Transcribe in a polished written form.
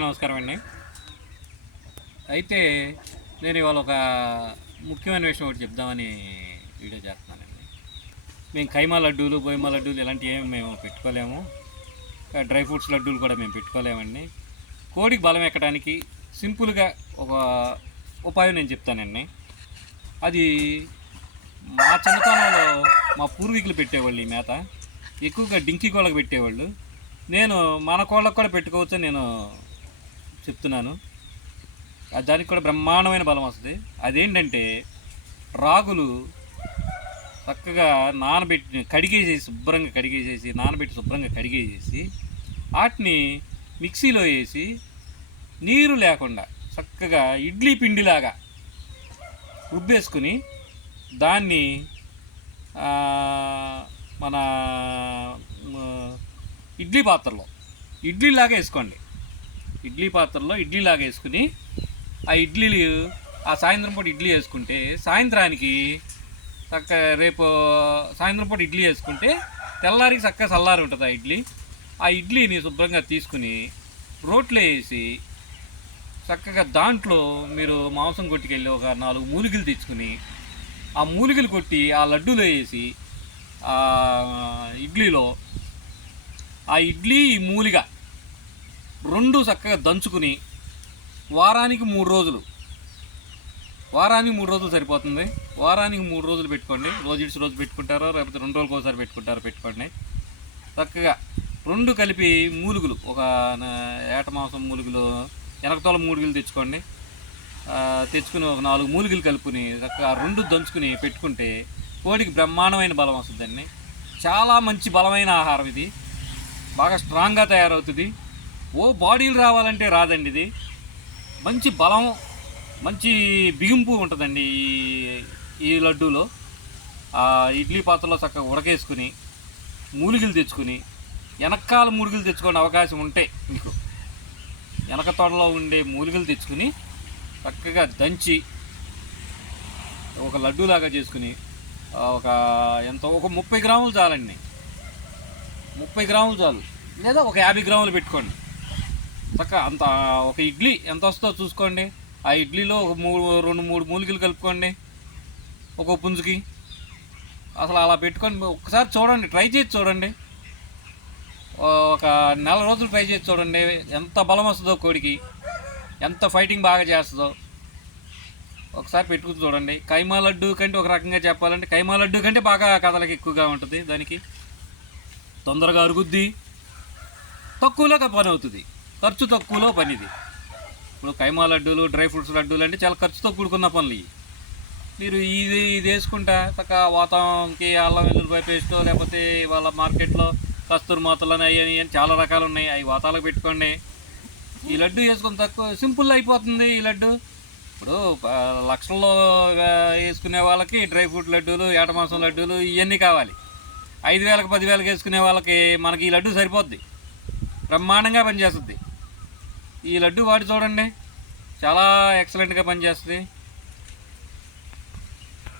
నమస్కారం అండి. అయితే నేను ఇవాళ ఒక ముఖ్యమైన విషయం ఒకటి చెప్దామని వీడియో చేస్తున్నానండి. మేము కైమా లడ్డూలు, బోయమా లడ్డూలు ఇలాంటివి ఏమి మేము పెట్టుకోలేము. డ్రై ఫ్రూట్స్ లడ్డూలు కూడా మేము పెట్టుకోలేమండి. కోడికి బలం ఎక్కడానికి సింపుల్గా ఒక ఉపాయం నేను చెప్తానండి. అది మా చిన్నతనంలో మా పూర్వీకులు పెట్టేవాళ్ళు ఈ మేత. ఎక్కువగా డింకీ కోళ్ళకు పెట్టేవాళ్ళు. నేను మన కోళ్ళకు కూడా పెట్టుకోవచ్చని నేను చెప్తున్నాను. దానికి కూడా బ్రహ్మాండమైన బలం వస్తుంది. అదేంటంటే రాగులు చక్కగా నానబెట్టి శుభ్రంగా కడిగేసేసి వాటిని మిక్సీలో వేసి నీరు లేకుండా చక్కగా ఇడ్లీ పిండిలాగా రుబ్బేసుకుని దాన్ని మన ఇడ్లీ పాత్రలో ఇడ్లీలాగా వేసుకోండి. ఇడ్లీ పాత్రలో ఇడ్లీలాగా వేసుకుని ఆ ఇడ్లీలు ఆ సాయంత్రం పూట ఇడ్లీ వేసుకుంటే సాయంత్రానికి రేపు సాయంత్రం పూట ఇడ్లీ వేసుకుంటే తెల్లారికి చక్కగా చల్లారి ఉంటుంది ఆ ఇడ్లీని శుభ్రంగా తీసుకుని రోట్లో వేసి చక్కగా దాంట్లో మీరు మాంసం కొట్టుకెళ్ళి ఒక 4 మూలికలు తెచ్చుకుని ఆ మూలికలు కొట్టి ఆ లడ్డూలో వేసి ఆ ఇడ్లీలో ఆ ఇడ్లీ ఈ మూలిగా 2 చక్కగా దంచుకుని వారానికి 3 రోజులు సరిపోతుంది. వారానికి 3 రోజులు పెట్టుకోండి. రోజు పెట్టుకుంటారో లేకపోతే 2 రోజులకు ఒకసారి పెట్టుకోండి. చక్కగా 2 కలిపి మూలుగులు ఒక ఏట మాంసం మూలుగులు ఎనకతోల మూలుగులు తెచ్చుకోండి. తెచ్చుకుని ఒక 4 మూలుగులు కలుపుకుని చక్కగా 2 దంచుకుని పెట్టుకుంటే కోడికి బ్రహ్మాండమైన బలం వస్తుందండి. చాలా మంచి బలమైన ఆహారం ఇది. బాగా స్ట్రాంగ్గా తయారవుతుంది. బాడీలు రావాలంటే రాదండి. ఇది మంచి బలం, మంచి బిగింపు ఉంటుందండి ఈ లడ్డూలో. ఇడ్లీ పాత్రలో చక్కగా ఉడకేసుకుని మూలికలు తెచ్చుకుని వెనకాల మూలికలు తెచ్చుకునే అవకాశం ఉంటే మీకు వెనక తోటలో ఉండే మూలికలు తెచ్చుకుని చక్కగా దంచి ఒక లడ్డూలాగా చేసుకుని ఒక 30 గ్రాములు చాలండి. 30 గ్రాములు చాలు, లేదా ఒక 50 గ్రాములు పెట్టుకోండి. చక్కగా అంత ఒక ఇడ్లీ ఎంత వస్తుందో చూసుకోండి. ఆ ఇడ్లీలో ఒక 2-3 మూలికలు కలుపుకోండి ఒక పుంజుకి. అసలు అలా పెట్టుకొని ఒకసారి చూడండి, ట్రై చేసి చూడండి. ఒక 1 నెల రోజులు ట్రై చేసి చూడండి. ఎంత బలం వస్తుందో కోడికి, ఎంత ఫైటింగ్ బాగా చేస్తుందో ఒకసారి పెట్టుకుని చూడండి. కైమా లడ్డు కంటే ఒక రకంగా చెప్పాలంటే కైమా లడ్డు కంటే బాగా కథలకి ఎక్కువగా ఉంటుంది. దానికి తొందరగా అరుగుద్ది, తక్కువలో పని అవుతుంది, ఖర్చు తక్కువలో పని ఇది. ఇప్పుడు కైమా లడ్డూలు, డ్రై ఫ్రూట్స్ లడ్డూలు అంటే చాలా ఖర్చుతో కూడుకున్న పనులు. మీరు ఇది వేసుకుంటా చక్కగా వాతావరణంకి అల్లం వెల్లుల్లిపాయ పేస్టో లేకపోతే వాళ్ళ మార్కెట్లో కస్తూరి మాతలని అవి చాలా రకాలు ఉన్నాయి. అవి వాతాలకు పెట్టుకోండి. ఈ లడ్డు వేసుకుని తక్కువ సింపుల్ అయిపోతుంది ఈ లడ్డు. ఇప్పుడు లక్షల్లో వేసుకునే వాళ్ళకి డ్రై ఫ్రూట్ లడ్డూలు, ఏట మాంసం లడ్డూలు ఇవన్నీ కావాలి. 5,000కి 10,000కి వేసుకునే వాళ్ళకి మనకి ఈ లడ్డు సరిపోద్ది, బ్రహ్మాండంగా పనిచేస్తుంది. ఈ లడ్డు వాడి చూడండి, చాలా ఎక్సలెంట్గా పనిచేస్తుంది.